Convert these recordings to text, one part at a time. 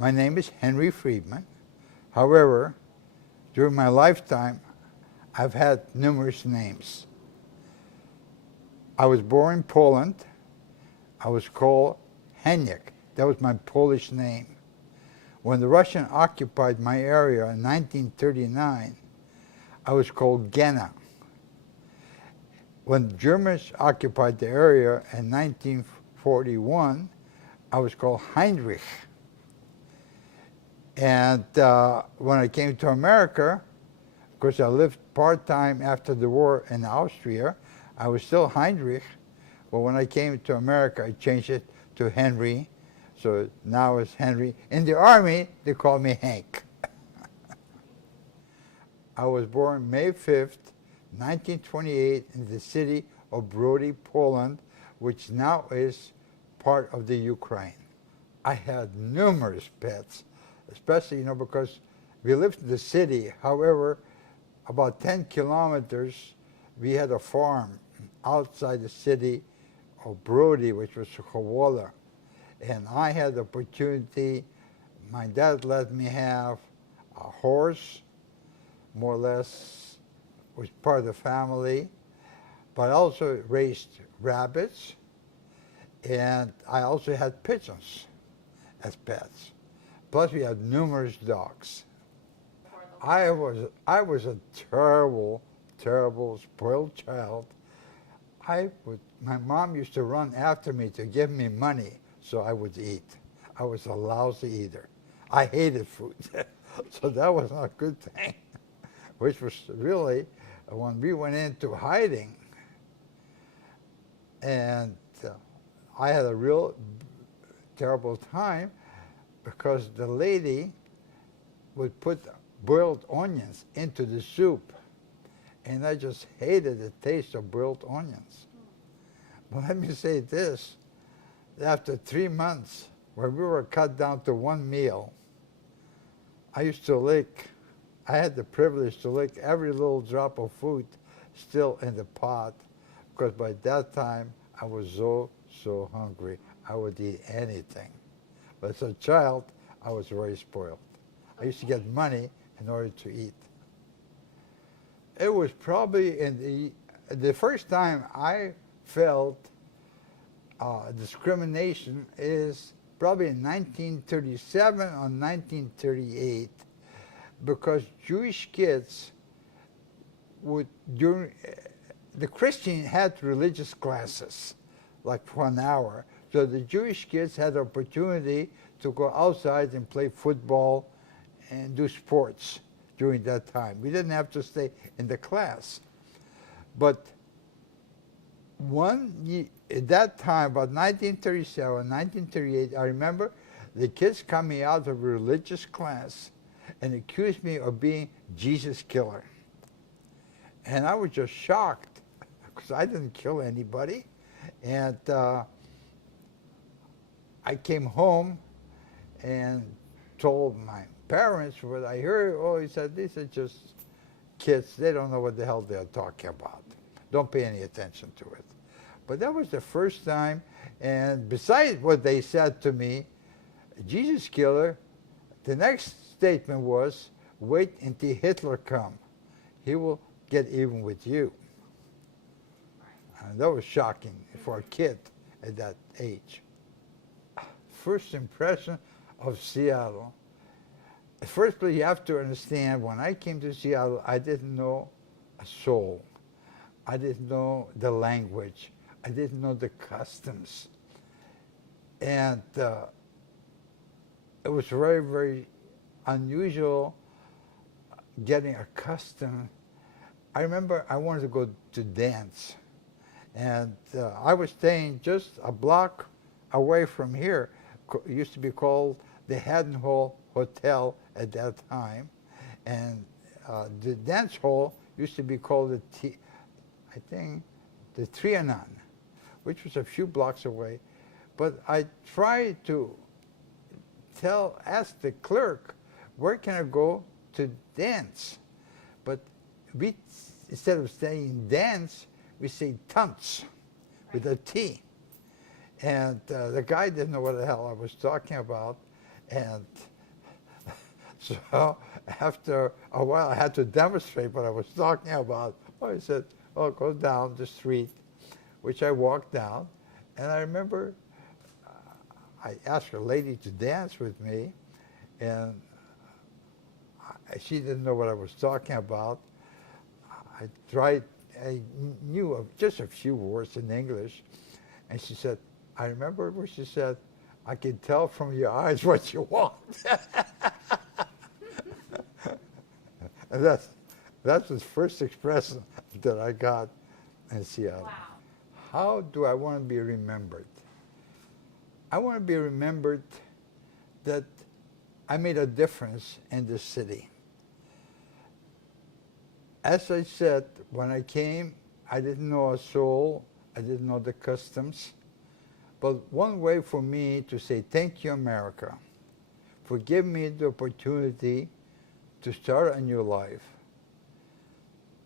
My name is Henry Friedman. However, during my lifetime, I've had numerous names. I was born in Poland. I was called Heniek. That was my Polish name. When the Russians occupied my area in 1939, I was called Gena. When the Germans occupied the area in 1941, I was called Heinrich. And when I came to America, of course I lived part-time after the war in Austria, I was still Heinrich, but when I came to America, I changed it to Henry, so now it's Henry. In the Army, they called me Hank. I was born May 5th, 1928, in the city of Brody, Poland, which now is part of the Ukraine. I had numerous pets, especially, because we lived in the city. However, about 10 kilometers, we had a farm outside the city of Brody, which was Chowala. And I had the opportunity, my dad let me have a horse, more or less, was part of the family, but I also raised rabbits, and I also had pigeons as pets. Plus we had numerous dogs. I was a terrible, terrible spoiled child. My mom used to run after me to give me money so I would eat. I was a lousy eater. I hated food, so that was not a good thing, which was really when we went into hiding. And I had a real terrible time because the lady would put boiled onions into the soup, and I just hated the taste of boiled onions. But let me say this, after 3 months, when we were cut down to one meal, I used to lick, I had the privilege to lick every little drop of food still in the pot, because by that time I was so hungry. I would eat anything. But as a child, I was very spoiled. I used to get money in order to eat. It was probably in the first time I felt discrimination is probably in 1937 or 1938, because Jewish kids would, the Christian had religious classes, like for an hour. So the Jewish kids had the opportunity to go outside and play football and do sports during that time. We didn't have to stay in the class. But at that time, about 1937, 1938, I remember the kids coming out of a religious class and accused me of being Jesus killer. And I was just shocked, because I didn't kill anybody. And I came home and told my parents what I heard. Oh, he said, these are just kids. They don't know what the hell they're talking about. Don't pay any attention to it. But that was the first time. And besides what they said to me, Jesus killer, the next statement was, wait until Hitler comes. He will get even with you. And that was shocking for a kid at that age. First impression of Seattle. Firstly, you have to understand, when I came to Seattle, I didn't know a soul. I didn't know the language. I didn't know the customs. And it was very, very unusual getting accustomed. I remember I wanted to go to dance. And I was staying just a block away from here. It used to be called the Haddon Hall Hotel at that time. And the dance hall used to be called the Trianon, which was a few blocks away. But I tried to ask the clerk, where can I go to dance? But we, instead of saying dance, we say tunts with a T. And the guy didn't know what the hell I was talking about. And So after a while, I had to demonstrate what I was talking about. Oh, he said, oh, go down the street, which I walked down. And I remember I asked a lady to dance with me, and she didn't know what I was talking about. I knew just a few words in English, and she said, I remember what she said, I can tell from your eyes what you want. And that's the first expression that I got in Seattle. Wow. How do I want to be remembered? I want to be remembered that I made a difference in this city. As I said, when I came, I didn't know a soul. I didn't know the customs. But one way for me to say thank you, America, for giving me the opportunity to start a new life.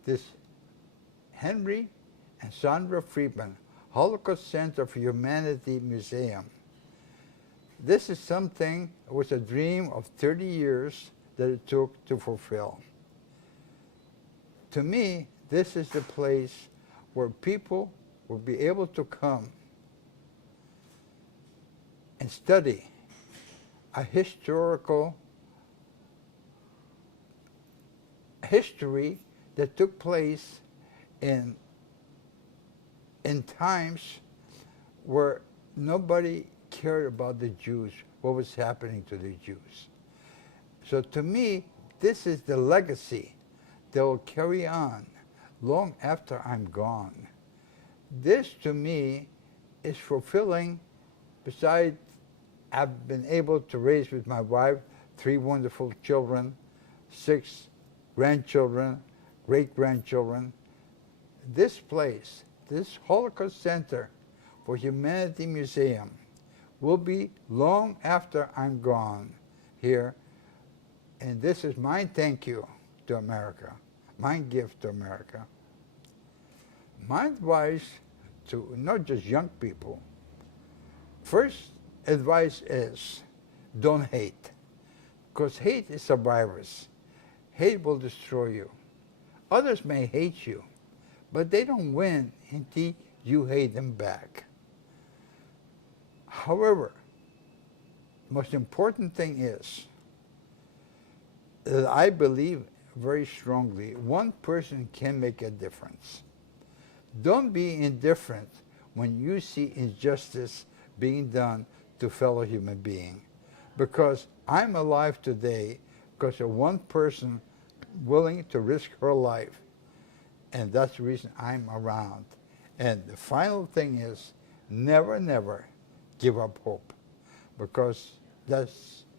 This Henry and Sandra Friedman Holocaust Center for Humanity Museum. This is something, it was a dream of 30 years that it took to fulfill. To me, this is the place where people will be able to come and study a historical history that took place in times where nobody cared about the Jews, what was happening to the Jews. So to me, this is the legacy that will carry on long after I'm gone. This to me is fulfilling. Besides, I've been able to raise with my wife 3 wonderful children, 6 grandchildren, great-grandchildren. This place, this Holocaust Center for Humanity Museum, will be long after I'm gone here. And this is my thank you to America, my gift to America. My advice to not just young people, first advice is don't hate, because hate is a virus. Hate will destroy you. Others may hate you, but they don't win until you hate them back. However, most important thing is that I believe very strongly one person can make a difference. Don't be indifferent when you see injustice being done to fellow human being, because I'm alive today because of one person willing to risk her life, and that's the reason I'm around. And the final thing is never, never give up hope, because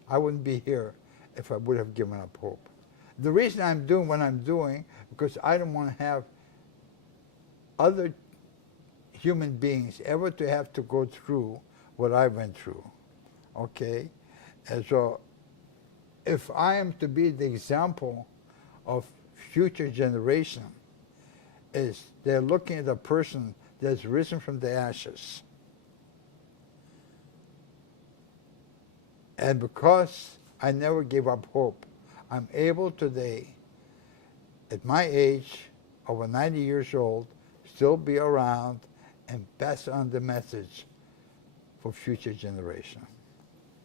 I wouldn't be here if I would have given up hope. The reason I'm doing what I'm doing, because I don't want to have other human beings ever to have to go through what I went through, okay? And so if I am to be the example of future generation, is they're looking at a person that's risen from the ashes. And because I never gave up hope, I'm able today, at my age, over 90 years old, still be around and pass on the message for future generations.